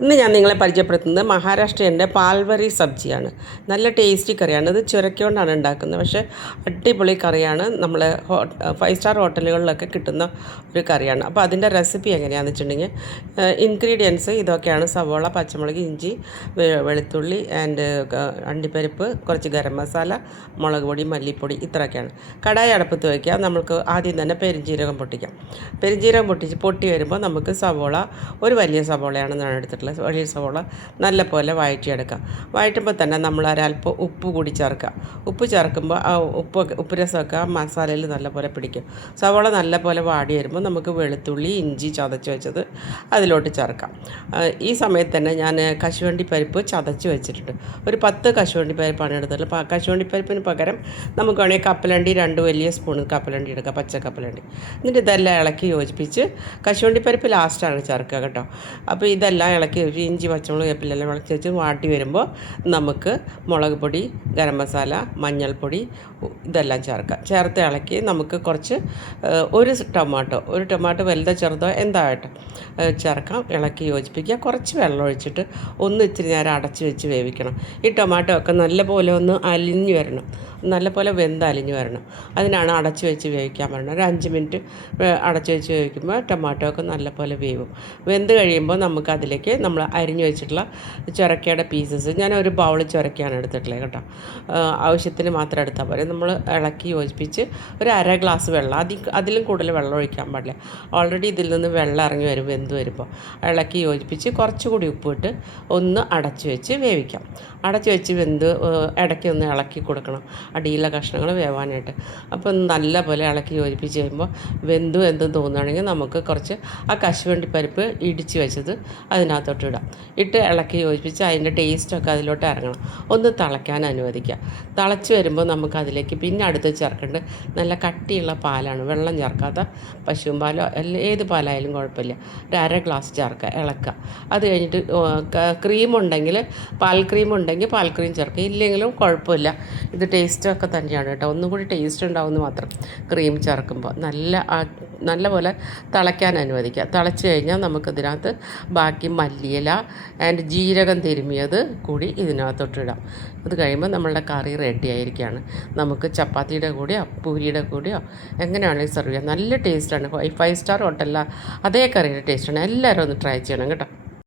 ഇന്ന് ഞാൻ നിങ്ങളെ പരിചയപ്പെടുത്തുന്നത് മഹാരാഷ്ട്രീയൻ്റെ പാൽവരി സബ്ജിയാണ്. നല്ല ടേസ്റ്റി കറിയാണ്. ഇത് ചുരക്കൊണ്ടാണ് ഉണ്ടാക്കുന്നത്. പക്ഷേ അടിപൊളി കറിയാണ്. നമ്മൾ 5 സ്റ്റാർ ഹോട്ടലുകളിലൊക്കെ കിട്ടുന്ന ഒരു കറിയാണ്. അപ്പോൾ അതിൻ്റെ റെസിപ്പി എങ്ങനെയാണെന്ന് വെച്ചിട്ടുണ്ടെങ്കിൽ ഇൻഗ്രീഡിയൻസ് ഇതൊക്കെയാണ്: സവോള, പച്ചമുളക്, ഇഞ്ചി, വെളുത്തുള്ളി ആൻഡ് അണ്ടിപ്പരിപ്പ്, കുറച്ച് ഗരം മസാല, മുളക് പൊടി, മല്ലിപ്പൊടി, ഇത്രയൊക്കെയാണ്. കടായി അടുപ്പത്ത് വയ്ക്കുക. നമുക്ക് ആദ്യം തന്നെ പെരുംജീരകം പൊട്ടിക്കാം. പെരുംജീരകം പൊട്ടി വരുമ്പോൾ നമുക്ക് സവോള, ഒരു വലിയ സവോളയാണ് ഞാൻ എടുത്തിട്ടുള്ളത്. വലിയ സവോള നല്ലപോലെ വഴറ്റിയെടുക്കാം. വഴറ്റുമ്പോൾ തന്നെ നമ്മൾ ഒരല്പം ഉപ്പ് കൂടി ചേർക്കുക. ഉപ്പ് ചേർക്കുമ്പോൾ ആ ഉപ്പ് രസമൊക്കെ ആ മസാലയിൽ നല്ലപോലെ പിടിക്കും. സവോള നല്ലപോലെ വാടി വരുമ്പോൾ നമുക്ക് വെളുത്തുള്ളി, ഇഞ്ചി ചതച്ച് വെച്ചത് അതിലോട്ട് ചേർക്കാം. ഈ സമയത്ത് തന്നെ ഞാൻ കശുവണ്ടി പരിപ്പ് ചതച്ച് വെച്ചിട്ടുണ്ട്. ഒരു 10 കശുവണ്ടി പരിപ്പാണ് എടുത്തിട്ടുള്ളത്. കശുവണ്ടി പരിപ്പിന് പകരം നമുക്ക് വേണമെങ്കിൽ കപ്പലണ്ടി 2 വലിയ സ്പൂൺ കപ്പലണ്ടി എടുക്കുക, പച്ച കപ്പലണ്ടി. എന്നിട്ട് ഇതെല്ലാം ഇളക്കി യോജിപ്പിച്ച്, കശുവണ്ടി പരിപ്പ് ലാസ്റ്റാണ് ചേർക്കുക കേട്ടോ. അപ്പോൾ ഇതെല്ലാം ഇളക്കി ഇഞ്ചി, പച്ചമുളക്, വേപ്പിലെല്ലാം ഇളക്കി വെച്ച് വാട്ടി വരുമ്പോൾ നമുക്ക് മുളക് പൊടി, ഗരം മസാല, മഞ്ഞൾപ്പൊടി ഇതെല്ലാം ചേർത്ത് ഇളക്കി നമുക്ക് കുറച്ച് ഒരു ടൊമാറ്റോ വലുതോ ചെറുതോ എന്തായിട്ട് ചേർക്കാം. ഇളക്കി യോജിപ്പിക്കുക. കുറച്ച് വെള്ളം ഒഴിച്ചിട്ട് ഇച്ചിരി നേരം അടച്ച് വെച്ച് വേവിക്കണം. ഈ ടൊമാറ്റോ ഒക്കെ നല്ലപോലെ ഒന്ന് അലിഞ്ഞ് വരണം, നല്ലപോലെ അലിഞ്ഞ് വരണം. അതിനാണ് അടച്ച് വെച്ച് വേവിക്കാൻ പറയുന്നത്. ഒരു 5 മിനിറ്റ് അടച്ച് വെച്ച് വേവിക്കുമ്പോൾ ടൊമാറ്റോ ഒക്കെ നല്ലപോലെ വേവും. വെന്ത് കഴിയുമ്പോൾ നമുക്ക് അതിലേക്ക് നമ്മൾ അരിഞ്ഞു വെച്ചിട്ടുള്ള ചുരക്കയുടെ പീസസ്, ഞാൻ ഒരു ബൗൾ ചുരക്കയാണ് എടുത്തിട്ടുള്ളത് കേട്ടോ. ആവശ്യത്തിന് മാത്രം എടുത്താൽ പോരെ. നമ്മൾ ഇളക്കി യോജിപ്പിച്ച് ഒരു 1/2 ഗ്ലാസ് വെള്ളം, അതിലും കൂടുതൽ വെള്ളം ഒഴിക്കാൻ പാടില്ല. ഓൾറെഡി ഇതിൽ നിന്ന് വെള്ളം ഇറങ്ങി വരും വെന്ത് വരുമ്പോൾ. ഇളക്കി യോജിപ്പിച്ച് കുറച്ചുകൂടി ഉപ്പിട്ട് അടച്ച് വെച്ച് വേവിക്കാം. അടച്ച് വെച്ച് ഇടയ്ക്ക് ഒന്ന് ഇളക്കി കൊടുക്കണം, അടിയിലെ കഷ്ണങ്ങൾ വേവാനായിട്ട്. അപ്പോൾ നല്ലപോലെ ഇളക്കി യോജിപ്പിച്ച് കഴിയുമ്പോൾ എന്തും തോന്നുകയാണെങ്കിൽ നമുക്ക് കുറച്ച് ആ കശുവണ്ടി പരിപ്പ് ഇടിച്ച് വെച്ചത് അതിനകത്തോട്ട് ഇടാം. ഇളക്കി യോജിപ്പിച്ച് അതിൻ്റെ ടേസ്റ്റൊക്കെ അതിലോട്ട് ഇറങ്ങണം. തിളയ്ക്കാൻ അനുവദിക്കുക. തിളച്ച് വരുമ്പോൾ നമുക്ക് അതിലേക്ക് പിന്നെ അടുത്ത് ചേർക്കേണ്ടത് നല്ല കട്ടിയുള്ള പാലാണ്, വെള്ളം ചേർക്കാത്ത പശുവും പാലോ ഏത് പാലായാലും കുഴപ്പമില്ല. ഒരു 1/2 ഗ്ലാസ് ചേർക്കുക, ഇളക്കുക. അത് കഴിഞ്ഞിട്ട് ക്രീം ഉണ്ടെങ്കിൽ പാൽ ക്രീം ചേർക്കുക, ഇല്ലെങ്കിലും കുഴപ്പമില്ല. ഇത് ടേസ്റ്റൊക്കെ തന്നെയാണ് കേട്ടോ. ഒന്നും കൂടി ടേസ്റ്റ് ഉണ്ടാവുമെന്ന് മാത്രം. ക്രീം ചേർക്കുമ്പോൾ നല്ലപോലെ തിളയ്ക്കാൻ അനുവദിക്കുക. തിളച്ച് കഴിഞ്ഞാൽ നമുക്കിതിനകത്ത് ബാക്കി മല്ലിയില ആൻഡ് ജീരകം തിരുമിയത് കൂടി ഇതിനകത്തോട്ട് ഇടാം. അത് കഴിയുമ്പോൾ നമ്മളുടെ കറി റെഡി ആയിരിക്കുകയാണ്. നമുക്ക് ചപ്പാത്തിയുടെ കൂടെയോ പൂരിയുടെ കൂടെയോ എങ്ങനെയാണെങ്കിലും സെർവ് ചെയ്യാം. നല്ല ടേസ്റ്റാണ്. 5 സ്റ്റാർ ഹോട്ടലിലെ അതേ കറിയുടെ ടേസ്റ്റാണ്. എല്ലാവരും ഒന്ന് ട്രൈ ചെയ്യണം കേട്ടോ.